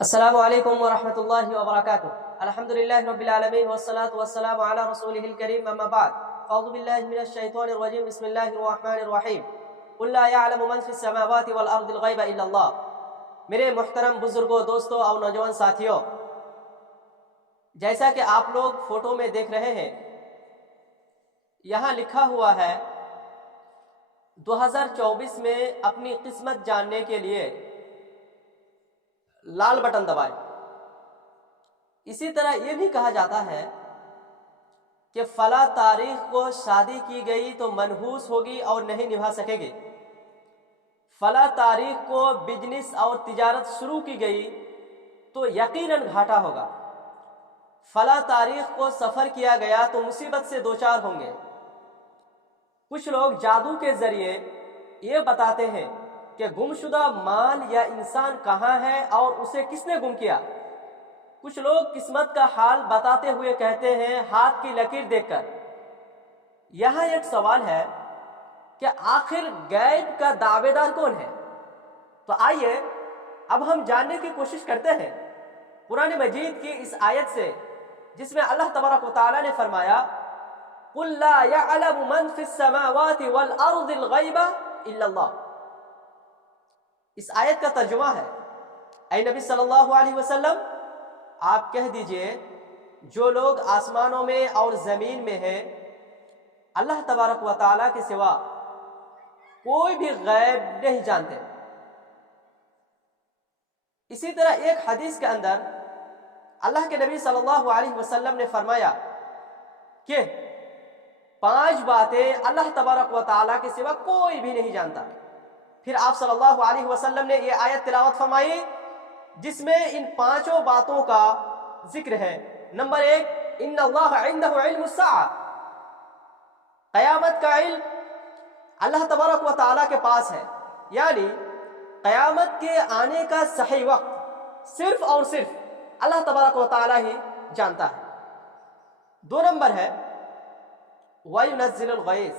السلام علیکم ورحمۃ اللہ وبرکاتہ۔ الحمد للہ رب العالمین والصلاة والسلام علی رسولہ الکریم، اما بعد، اعوذ باللہ من الشیطان الرجیم، بسم اللہ الرحمن الرحیم۔ قل لا يعلم من في السماوات والارض الغیب الا اللہ۔ میرے محترم بزرگوں، دوستوں اور نوجوان ساتھیوں، جیسا کہ آپ لوگ فوٹو میں دیکھ رہے ہیں، یہاں لکھا ہوا ہے 2024 میں اپنی قسمت جاننے کے لیے لال بٹن دبائیں۔ اسی طرح یہ بھی کہا جاتا ہے کہ فلاں تاریخ کو شادی کی گئی تو منحوس ہوگی اور نہیں نبھا سکے گی، فلاں تاریخ کو بزنس اور تجارت شروع کی گئی تو یقیناً گھاٹا ہوگا، فلاں تاریخ کو سفر کیا گیا تو مصیبت سے دوچار ہوں گے۔ کچھ لوگ جادو کے ذریعے یہ بتاتے ہیں کہ گمشدہ مال یا انسان کہاں ہے اور اسے کس نے گم کیا۔ کچھ لوگ قسمت کا حال بتاتے ہوئے کہتے ہیں ہاتھ کی لکیر دیکھ کر۔ یہاں ایک سوال ہے کہ آخر غیب کا دعوے دار کون ہے؟ تو آئیے اب ہم جاننے کی کوشش کرتے ہیں قرآن مجید کی اس آیت سے، جس میں اللہ تبارک و تعالیٰ نے فرمایا قُلْ لَا يَعْلَمُ مَنْ فِي السَّمَاوَاتِ وَالْأَرْضِ الْغَيْبَ إِلَّا اللَّهُ۔ اس آیت کا ترجمہ ہے، اے نبی صلی اللہ علیہ وسلم، آپ کہہ دیجئے جو لوگ آسمانوں میں اور زمین میں ہیں، اللہ تبارک و تعالیٰ کے سوا کوئی بھی غیب نہیں جانتے۔ اسی طرح ایک حدیث کے اندر اللہ کے نبی صلی اللہ علیہ وسلم نے فرمایا کہ 5 باتیں اللہ تبارک و تعالیٰ کے سوا کوئی بھی نہیں جانتا۔ پھر آپ صلی اللہ علیہ وسلم نے یہ آیت تلاوت فرمائی جس میں ان 5 باتوں کا ذکر ہے۔ نمبر 1، ان اللہ عندہ علم الساعہ، قیامت کا علم اللہ تبارک و تعالیٰ کے پاس ہے، یعنی قیامت کے آنے کا صحیح وقت صرف اور صرف اللہ تبارک و تعالیٰ ہی جانتا ہے۔ 2 نمبر ہے وَيُنَزِّلُ الْغَيْثَ،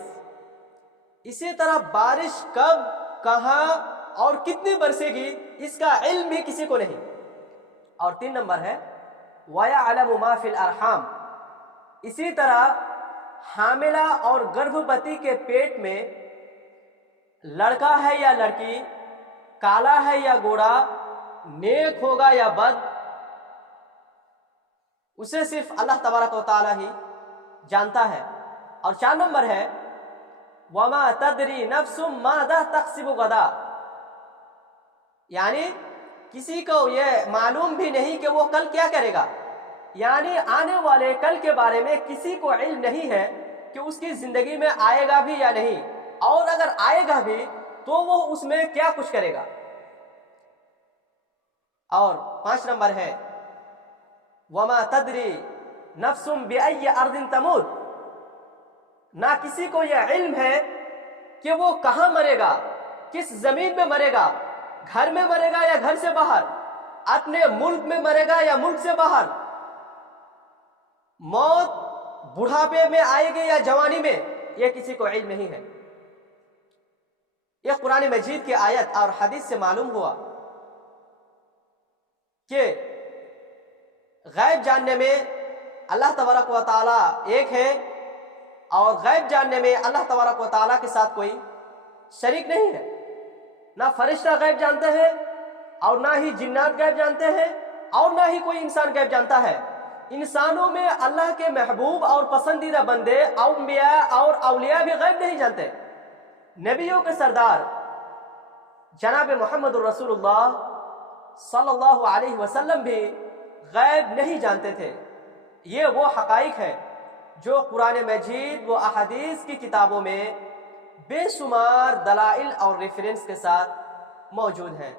اسی طرح بارش کب، کہاں اور کتنی برسے گی اس کا علم بھی کسی کو نہیں۔ اور 3 نمبر ہے وَيَعْلَمُ مَا فِي الْأَرْحَامِ، اسی طرح حاملہ اور گربھوتی کے پیٹ میں لڑکا ہے یا لڑکی، کالا ہے یا گورا، نیک ہوگا یا بد، اسے صرف اللہ تبارک و تعالیٰ ہی جانتا ہے۔ اور 4 نمبر ہے وَمَا تَدْرِي نَفْسٌ مَاذَا تَكْسِبُ غَدًا، یعنی کسی کو یہ معلوم بھی نہیں کہ وہ کل کیا کرے گا، یعنی آنے والے کل کے بارے میں کسی کو علم نہیں ہے کہ اس کی زندگی میں آئے گا بھی یا نہیں، اور اگر آئے گا بھی تو وہ اس میں کیا کچھ کرے گا۔ اور 5 نمبر ہے وَمَا تَدْرِي نَفْسٌ بِأَيِّ أَرْضٍ تَمُوتُ، نہ کسی کو یہ علم ہے کہ وہ کہاں مرے گا، کس زمین میں مرے گا، گھر میں مرے گا یا گھر سے باہر، اپنے ملک میں مرے گا یا ملک سے باہر، موت بڑھاپے میں آئے گی یا جوانی میں، یہ کسی کو علم نہیں ہے۔ یہ قرآن مجید کی آیت اور حدیث سے معلوم ہوا کہ غیب جاننے میں اللہ تبارک و تعالیٰ ایک ہے، اور غیب جاننے میں اللہ تبارک و تعالیٰ کے ساتھ کوئی شریک نہیں ہے۔ نہ فرشتہ غیب جانتے ہیں، اور نہ ہی جنات غیب جانتے ہیں، اور نہ ہی کوئی انسان غیب جانتا ہے۔ انسانوں میں اللہ کے محبوب اور پسندیدہ بندے، انبیاء اور اولیاء بھی غیب نہیں جانتے۔ نبیوں کے سردار جناب محمد الرسول اللہ صلی اللہ علیہ وسلم بھی غیب نہیں جانتے تھے۔ یہ وہ حقائق ہے جو قرآن مجید و احادیث کی کتابوں میں بے شمار دلائل اور ریفرنس کے ساتھ موجود ہیں۔